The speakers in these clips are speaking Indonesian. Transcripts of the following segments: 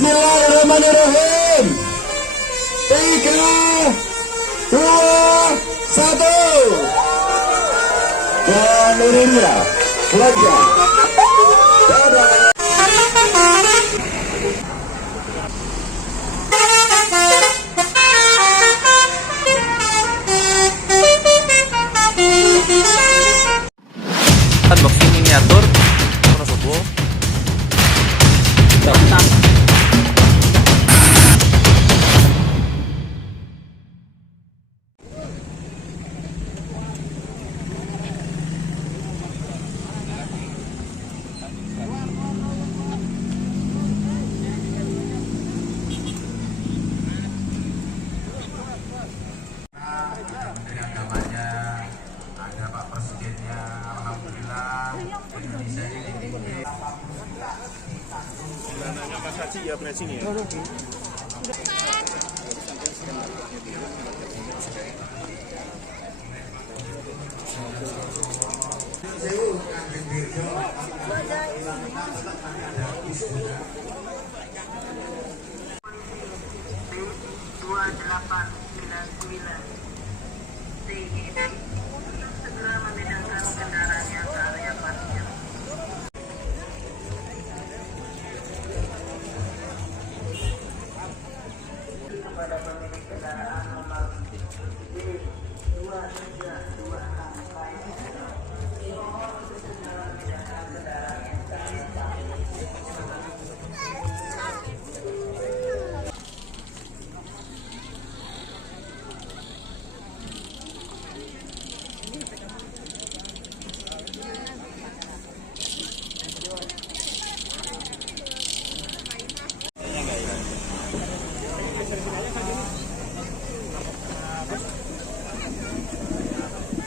Bismillahirrahmanirrahim. 3, 2, 1. Dan ininya flagnya. Dadah. Unboxing miniatur Wonosobo. Datang. Ada Pak Presidennya, alhamdulillah Indonesia ini. Bulanannya Mas Haji ya benar sini ya. Segera memindahkan kendaraannya ke area parkir. Kepada pemilik kendaraan nomor D2326 sampai dimohon untuk segera memindahkan kendaraannya ke area parkir.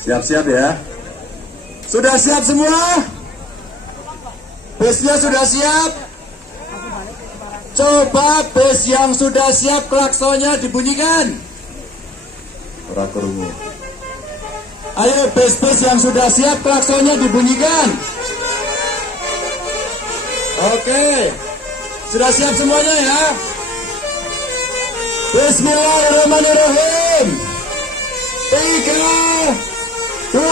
Siap-siap ya. Sudah siap semua? Busnya sudah siap? Coba bus yang sudah siap klaksonnya dibunyikan. Ora krungu. Ayo bus-bus yang sudah siap klaksonnya dibunyikan. Oke. Sudah siap semuanya ya? Bismillahirrahmanirrahim. 3, 2, 1.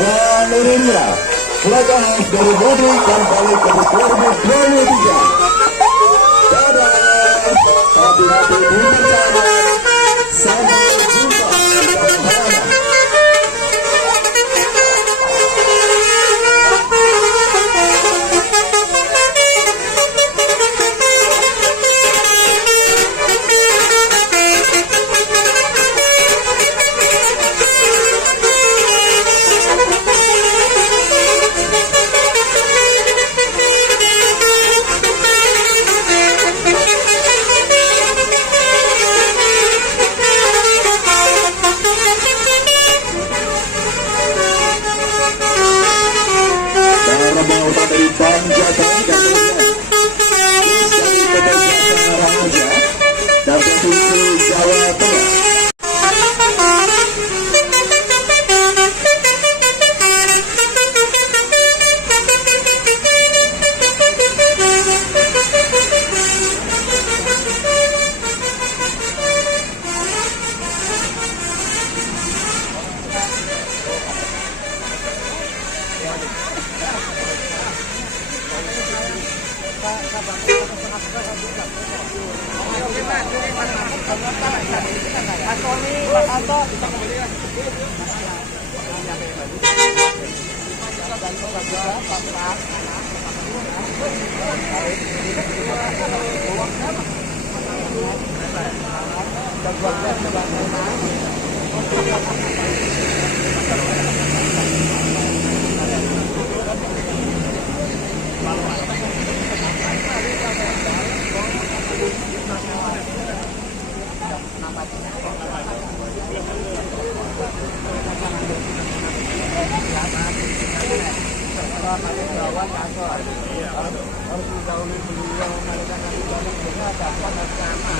Dan ininya flagnya dari mudik kembali ke 2023. Dadah. Hati-hati di perjalanan. Sampai jumpa. Dan Provinsi Jawa Tengah. Harus mendahului beliau mereka kan sudah dapat bersama.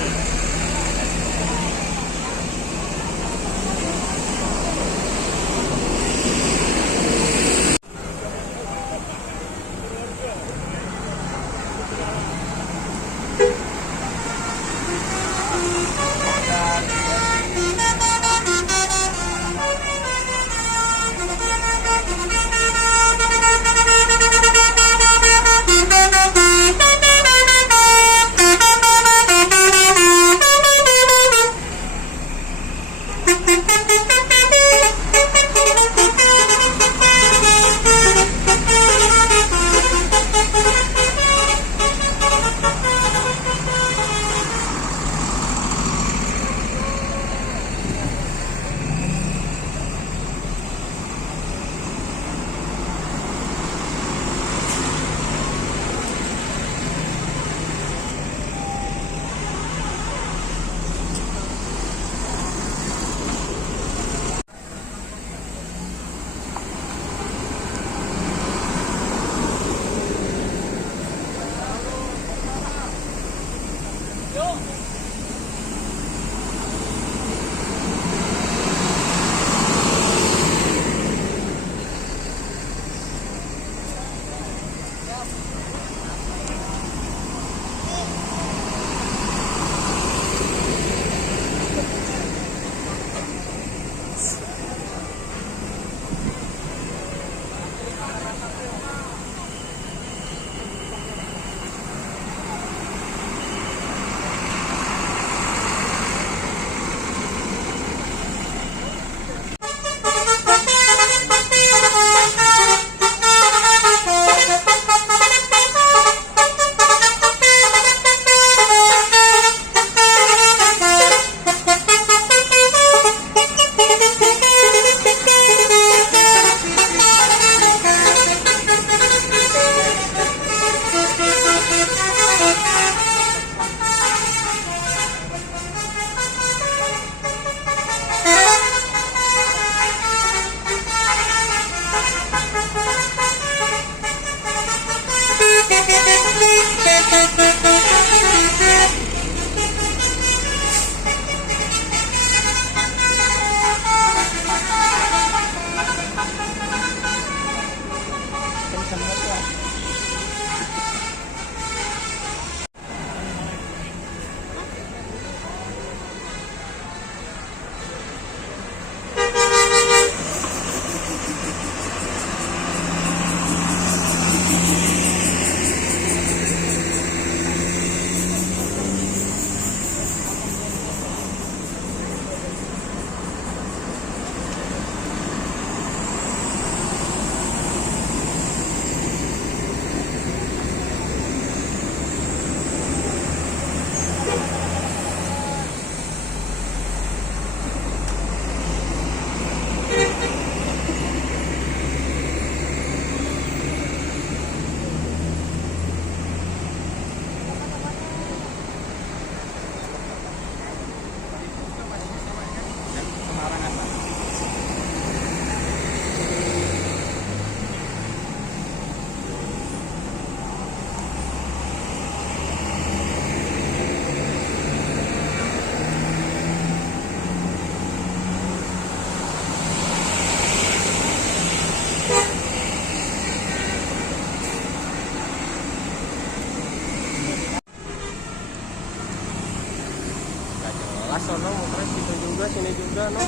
Jelas sono muternya situ juga sini juga no.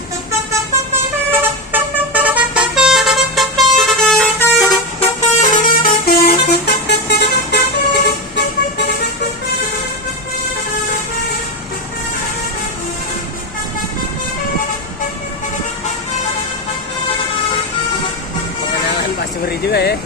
Pengenalan Pak Suri juga ya.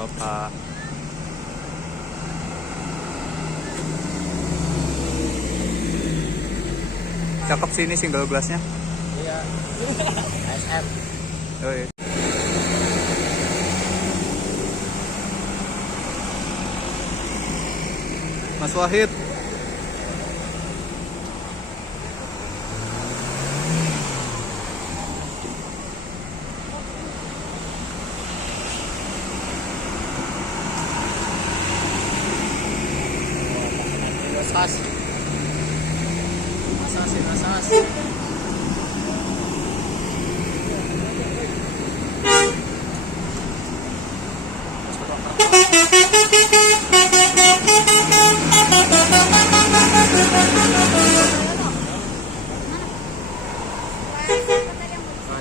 Bapak. Cakep sih ini single glassnya. Iya. ASM. Oh, iya. Mas Wahid. Masas. Masas.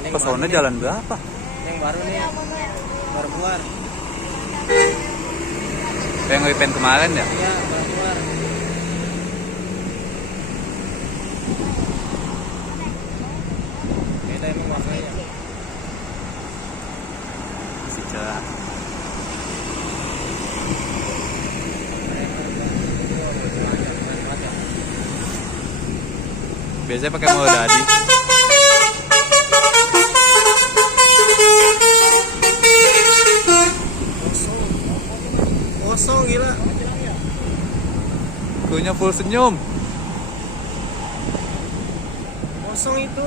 Pesona jalan berapa? Yang baru nih. Baru keluar. Yang event kemarin ya? Iya, baru keluar. Beda emang warnanya. Masih cerah. Biasanya pakai mode Adi. Kosong gila. Krunya full senyum. Kosong itu.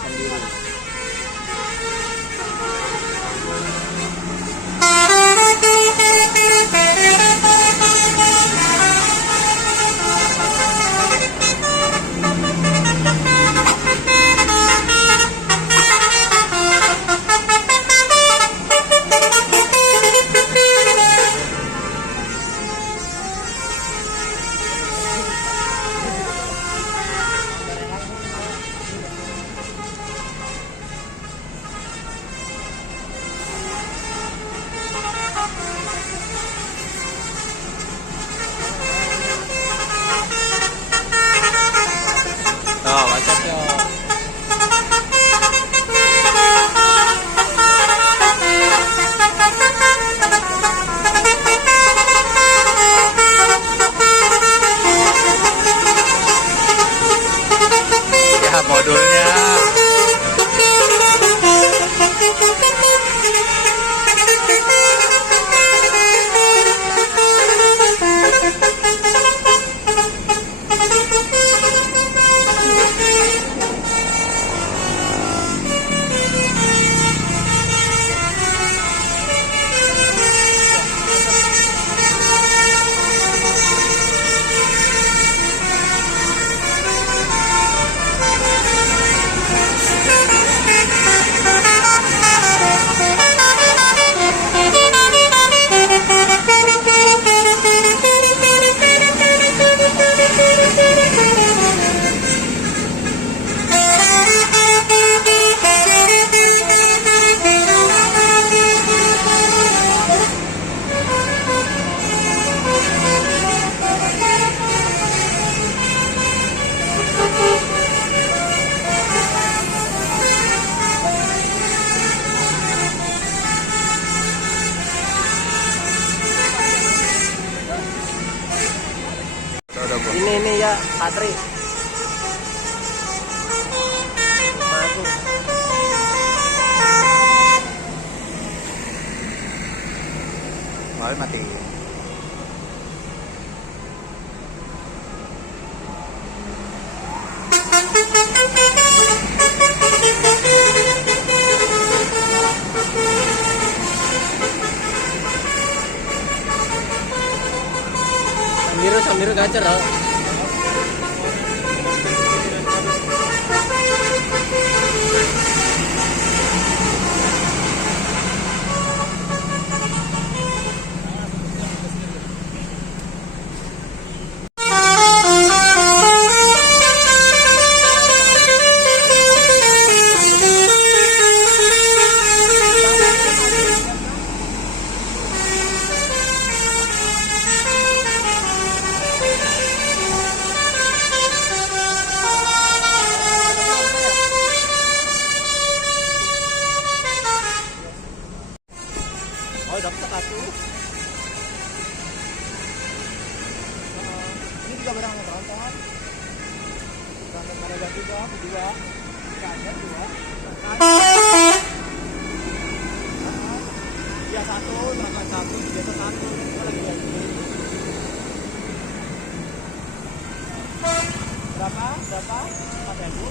sendiri. Oh, macet ya. Ya, modulnya. Ini ya Patri. Masuk. Mau mati. Sambil gacer loh. Oh, dapat satu. Ini juga barang yang teronton. Teronton Marga juga, dua. Ada dua. Dia satu, teronton satu, dia satu. Kita lagi lagi. Berapa? 4.000.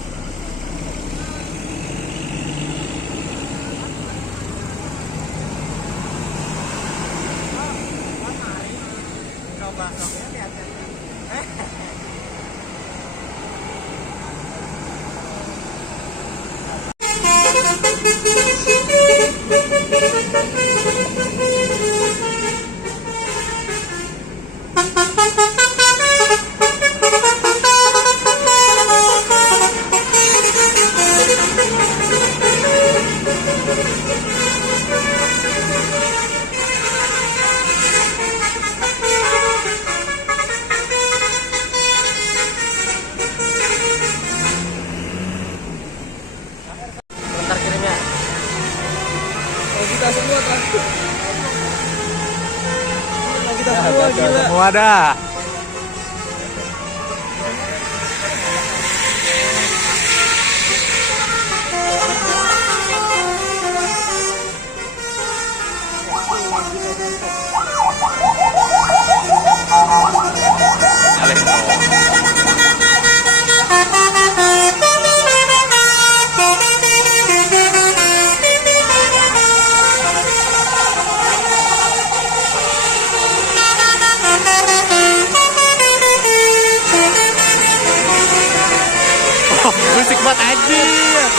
Kita semua takut. Kita semua gila. Semua dah. Thank you. Buat anjir.